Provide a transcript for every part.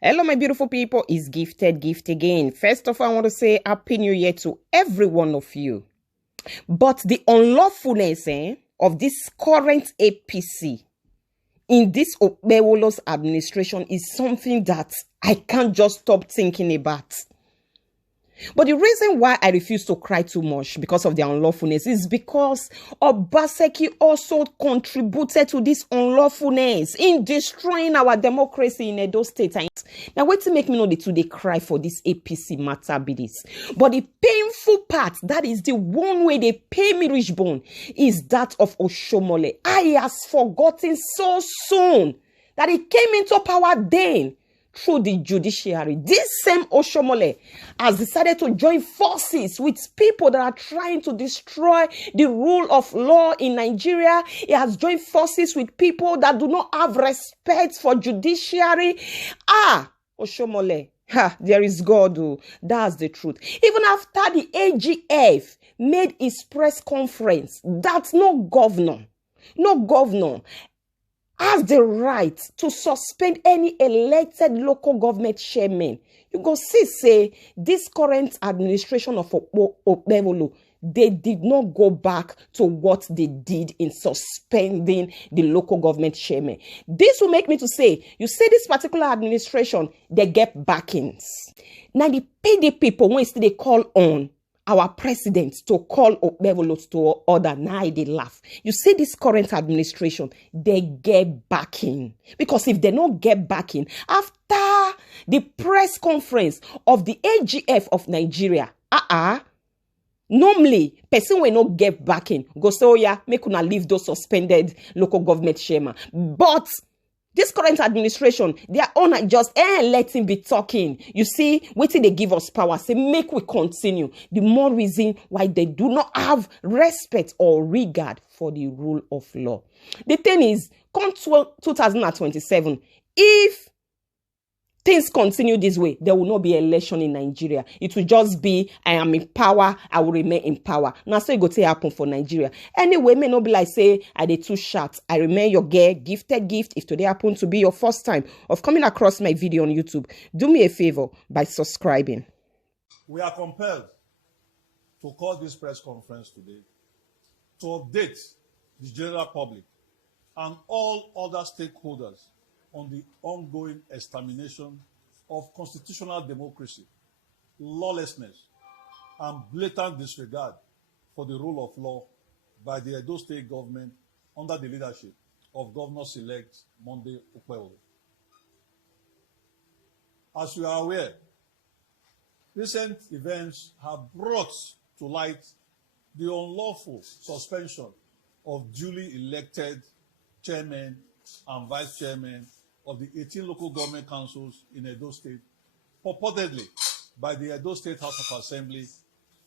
Hello, my beautiful people. It's Gifted Gift again. First of all, I want to say Happy New Year to every one of you. But the unlawfulness of this current APC in this Okpebholo's administration is something that I can't just stop thinking about. But the reason why I refuse to cry too much because of the unlawfulness is because Obaseki also contributed to this unlawfulness in destroying our democracy in Edo State. Now, wait to make me know the two they cry for this APC matter be this. But the painful part, that is the one way they pay me rich bone, is that of Oshomole. I has forgotten so soon that he came into power then. Through the judiciary, this same Oshomole has decided to join forces with people that are trying to destroy the rule of law in Nigeria. He has joined forces with people that do not have respect for judiciary. Oshomole, there is God. That's the truth. Even after the AGF made his press conference, that no governor has the right to suspend any elected local government chairman. You go see, say, this current administration of Okpebholo, they did not go back to what they did in suspending the local government chairman. This will make me to say, you see this particular administration, they get backings. Now the PDP people, when they call on our president to call Okpebholo to order, now they laugh. You see this current administration, they get backing. Because if they don't get backing, after the press conference of the AGF of Nigeria, normally, person will not get backing. Go say, oh yeah, make una leave those suspended local government chairman. But this current administration, their owner just let him be talking. You see, waiting they give us power, say make we continue. The more reason why they do not have respect or regard for the rule of law. The thing is, come 2027, if things continue this way, there will not be election in Nigeria. It will just be, I am in power, I will remain in power. Now, so it go to happen for Nigeria. Anyway, may not be like say, I did too short. I remain your girl, Gifted Gift. If today happen to be your first time of coming across my video on YouTube, do me a favor by subscribing. We are compelled to call this press conference today to update the general public and all other stakeholders on the ongoing extermination of constitutional democracy, lawlessness, and blatant disregard for the rule of law by the Edo State government under the leadership of Governor-elect Monday Okpebholo. As you are aware, recent events have brought to light the unlawful suspension of duly elected chairmen and vice chairmen of the 18 local government councils in Edo State, purportedly by the Edo State House of Assembly,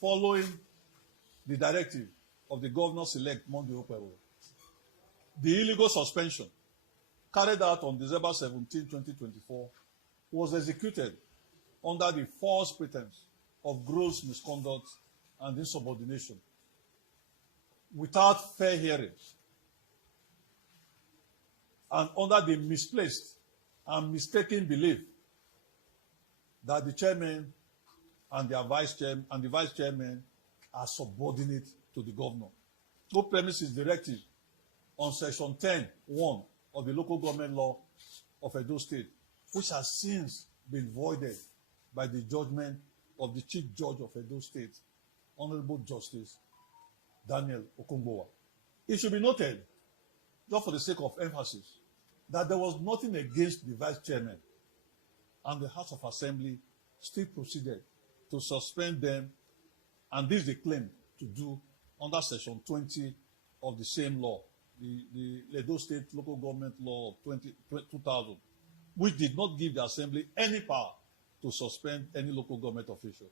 following the directive of the Governor-elect Monday Okpebholo. The illegal suspension, carried out on December 17, 2024, was executed under the false pretense of gross misconduct and insubordination, without fair hearing, and under the misplaced and mistaken belief that the chairman and the vice chairman are subordinate to the governor. No premises directive on section 10(1) of the local government law of Edo State, which has since been voided by the judgment of the Chief Judge of Edo State, Honorable Justice Daniel Okungbowa. It should be noted, just for the sake of emphasis, that there was nothing against the vice chairman, and the House of Assembly still proceeded to suspend them, and this they claim to do under section 20 of the same law, the Edo State Local Government Law of 2000, which did not give the Assembly any power to suspend any local government official.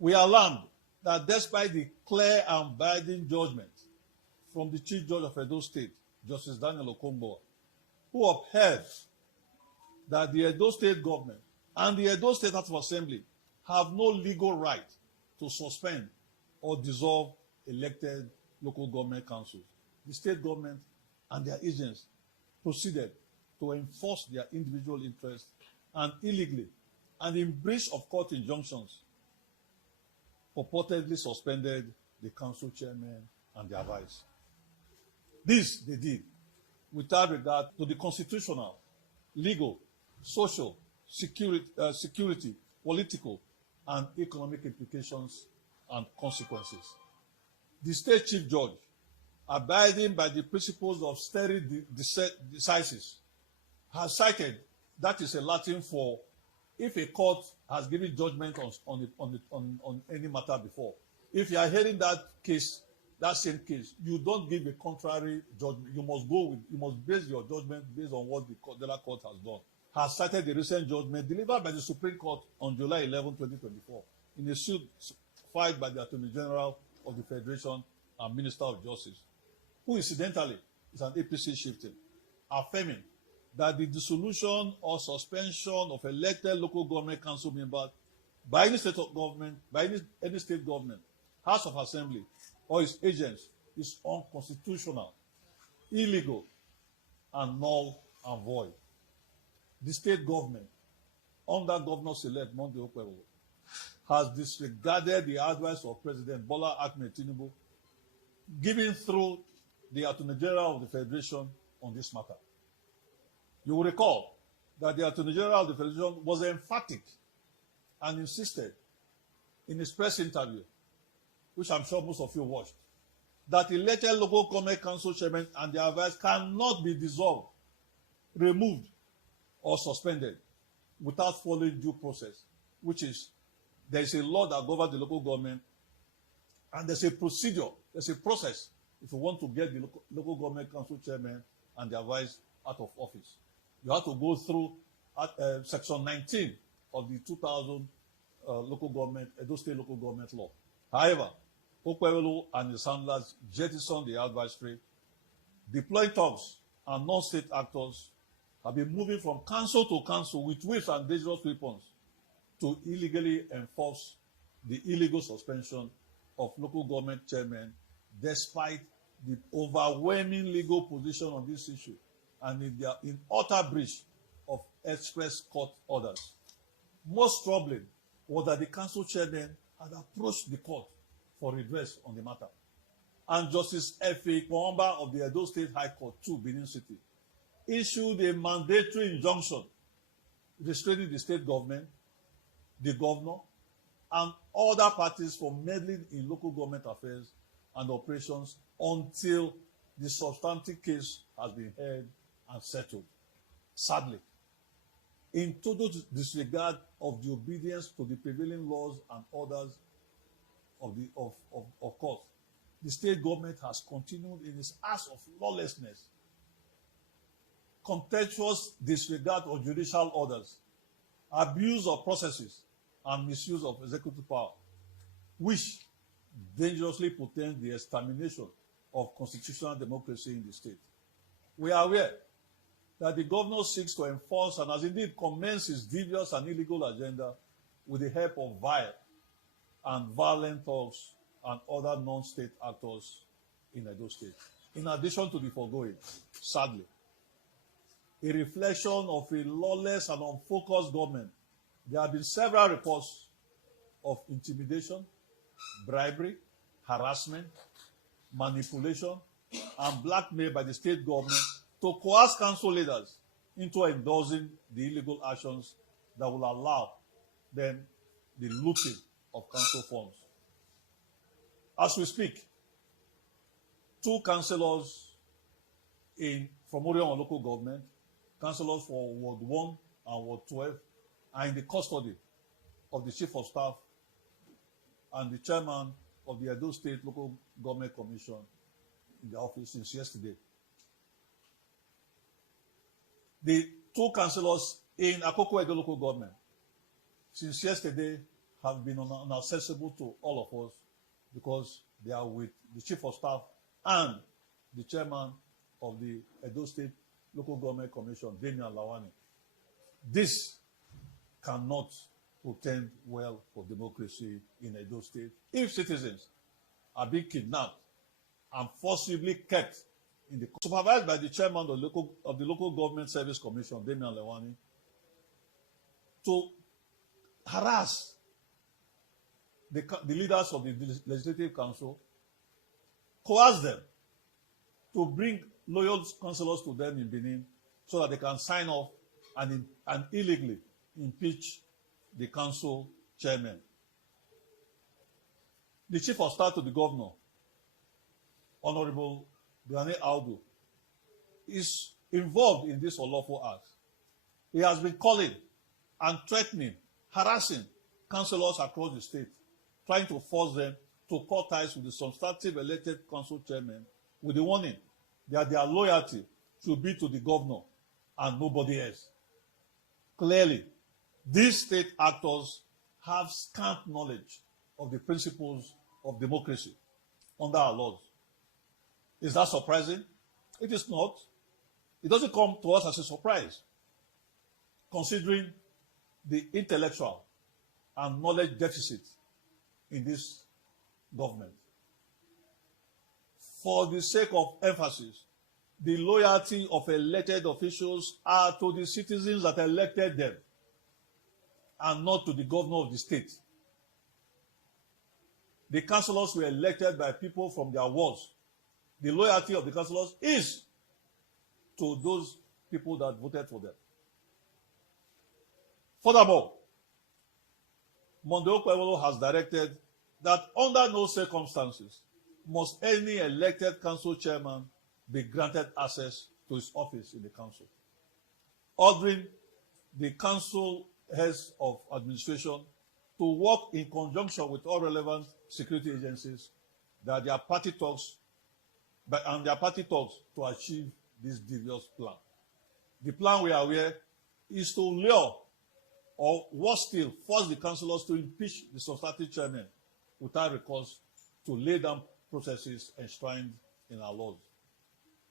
We are alarmed that despite the clear and binding judgment from the Chief Judge of Edo State, Justice Daniel Okungbowa, who upheld that the Edo State government and the Edo State House of Assembly have no legal right to suspend or dissolve elected local government councils. The state government and their agents proceeded to enforce their individual interests and illegally, and in breach of court injunctions, purportedly suspended the council chairman and their vice. This they did without regard to the constitutional, legal, social, security, political, and economic implications and consequences. The state chief judge, abiding by the principles of stare decisis, has cited, that is a Latin for if a court has given judgment on any matter before. If you are hearing that case, that same case, you don't give a contrary judgment. You must base your judgment based on what the other court has done. Has cited the recent judgment delivered by the Supreme Court on July 11, 2024, in a suit filed by the Attorney General of the Federation and Minister of Justice, who incidentally is an APC chieftain, affirming that the dissolution or suspension of elected local government council members by any state of government, by any state government, House of Assembly, or its agents is unconstitutional, illegal, and null and void. The state government, under Governor-elect Monday Okpebholo, has disregarded the advice of President Bola Ahmed Tinubu, given through the Attorney General of the Federation on this matter. You will recall that the Attorney General of the Federation was emphatic and insisted in his press interview, which I'm sure most of you watched, that elected local government council chairmen and their advice cannot be dissolved, removed, or suspended without following due process, which is there is a law that governs the local government, and there's a procedure, there's a process if you want to get the local government council chairman and their vice out of office. You have to go through Section 19 of the 2000 local government, Edo State local government law. However, Okpebholo and his handlers jettisoned the advisory, deploying thugs and non-state actors have been moving from council to council with whips and dangerous weapons to illegally enforce the illegal suspension of local government chairmen, despite the overwhelming legal position on this issue and in utter breach of express court orders. Most troubling was that the council chairman had approached the court for redress on the matter. And Justice F.A. Kwamba of the Edo State High Court 2, Benin City, issued a mandatory injunction restraining the state government, the governor, and other parties from meddling in local government affairs and operations until the substantive case has been heard and settled. Sadly, in total disregard of the obedience to the prevailing laws and orders of course, the state government has continued in its acts of lawlessness, contemptuous disregard of judicial orders, abuse of processes, and misuse of executive power, which dangerously portends the extermination of constitutional democracy in the state. We are aware that the governor seeks to enforce and has indeed commenced his devious and illegal agenda with the help of vile and violent thugs and other non-state actors in Edo State. In addition to the foregoing, sadly, a reflection of a lawless and unfocused government, there have been several reports of intimidation, bribery, harassment, manipulation, and blackmail by the state government to coerce council leaders into endorsing the illegal actions that will allow them the looting of council funds. As we speak, 2 councillors from Orion local government, councillors for Ward 1 and Ward 12, are in the custody of the Chief of Staff and the Chairman of the Edo State Local Government Commission in the office since yesterday. The 2 councillors in Akoko Edo Local Government since yesterday have been inaccessible to all of us because they are with the Chief of Staff and the Chairman of the Edo State Local Government Commission, Damian Lawani. This cannot portend well for democracy in Edo State if citizens are being kidnapped and forcibly kept in the supervised by the chairman of the local government service commission, Damian Lawani, to harass the leaders of the Legislative Council, coerce them to bring loyal councillors to them in Benin so that they can sign off and illegally impeach the council chairman. The chief of staff to the governor, Honorable Gani Audu, is involved in this unlawful act. He has been calling and threatening, harassing councillors across the state, trying to force them to cut ties with the substantive elected council chairman with the warning that their loyalty should be to the governor and nobody else. Clearly, these state actors have scant knowledge of the principles of democracy under our laws. Is that surprising? It is not. It doesn't come to us as a surprise, considering the intellectual and knowledge deficit in this government. For the sake of emphasis, the loyalty of elected officials are to the citizens that elected them and not to the governor of the state. The councillors were elected by people from their wards. The loyalty of the councillors is to those people that voted for them. Furthermore, Monday Okpebholo has directed that under no circumstances must any elected council chairman be granted access to his office in the council, ordering the council heads of administration to work in conjunction with all relevant security agencies that their party talks to achieve this devious plan. The plan, we are aware, is to lure or worse still, force the councillors to impeach the substantive chairman without recourse to lay down processes enshrined in our laws.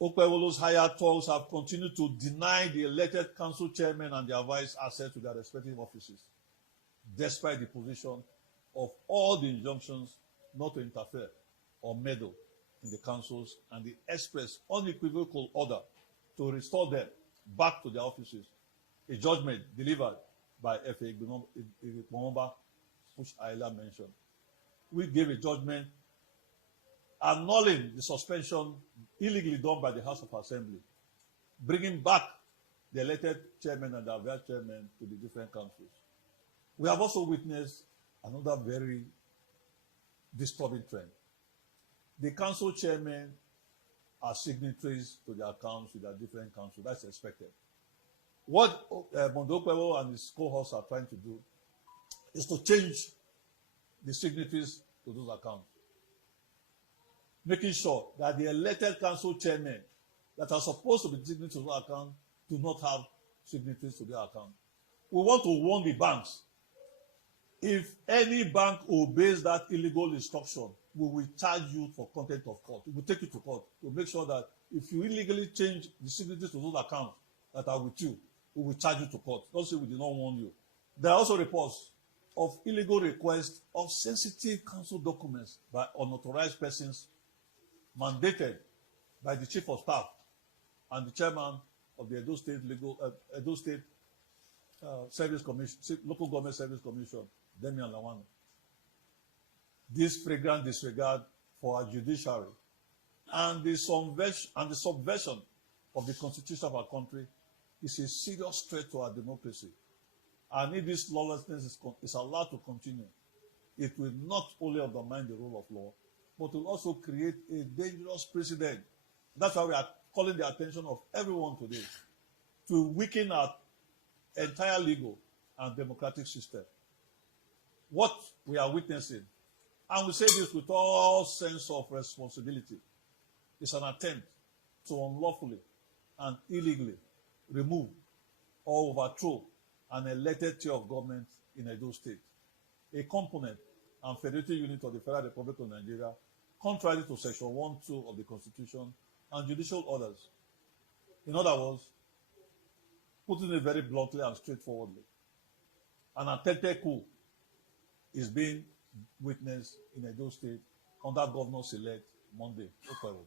Okpebholo's higher talks have continued to deny the elected council chairmen and their vice access to their respective offices, despite the position of all the injunctions not to interfere or meddle in the councils and the express unequivocal order to restore them back to their offices, a judgment delivered by F.A. Igbonomba, which I earlier mentioned. We gave a judgment annulling the suspension illegally done by the House of Assembly, bringing back the elected chairman and the vice chairman to the different councils. We have also witnessed another very disturbing trend. The council chairmen are signatories to their accounts with their different councils. That's expected. What Monday Okpebholo and his cohorts are trying to do is to change the signatories to those accounts, making sure that the elected council chairmen that are supposed to be signatories to those accounts do not have signatories to their account. We want to warn the banks. If any bank obeys that illegal instruction, we will charge you for contempt of court. We will take you to court to make sure that if you illegally change the signatories to those accounts that are with you, we will charge you to court. Don't say we did not warn you. There are also reports of illegal requests of sensitive council documents by unauthorized persons mandated by the chief of staff and the chairman of the Edo State Service Commission, Local Government Service Commission, Demian Lawan. This flagrant disregard for our judiciary and the subversion of the constitution of our country is a serious threat to our democracy. And if this lawlessness is allowed to continue, it will not only undermine the rule of law, but will also create a dangerous precedent. That's why we are calling the attention of everyone today to weaken our entire legal and democratic system. What we are witnessing, and we say this with all sense of responsibility, is an attempt to unlawfully and illegally remove or overthrow an elected tier of government in Edo State, a component and federative unit of the Federal Republic of Nigeria, contrary to Section 1(2) of the Constitution and judicial orders. In other words, putting it very bluntly and straightforwardly, an attempted coup is being witnessed in Edo State under Governor-elect Monday Okpebholo.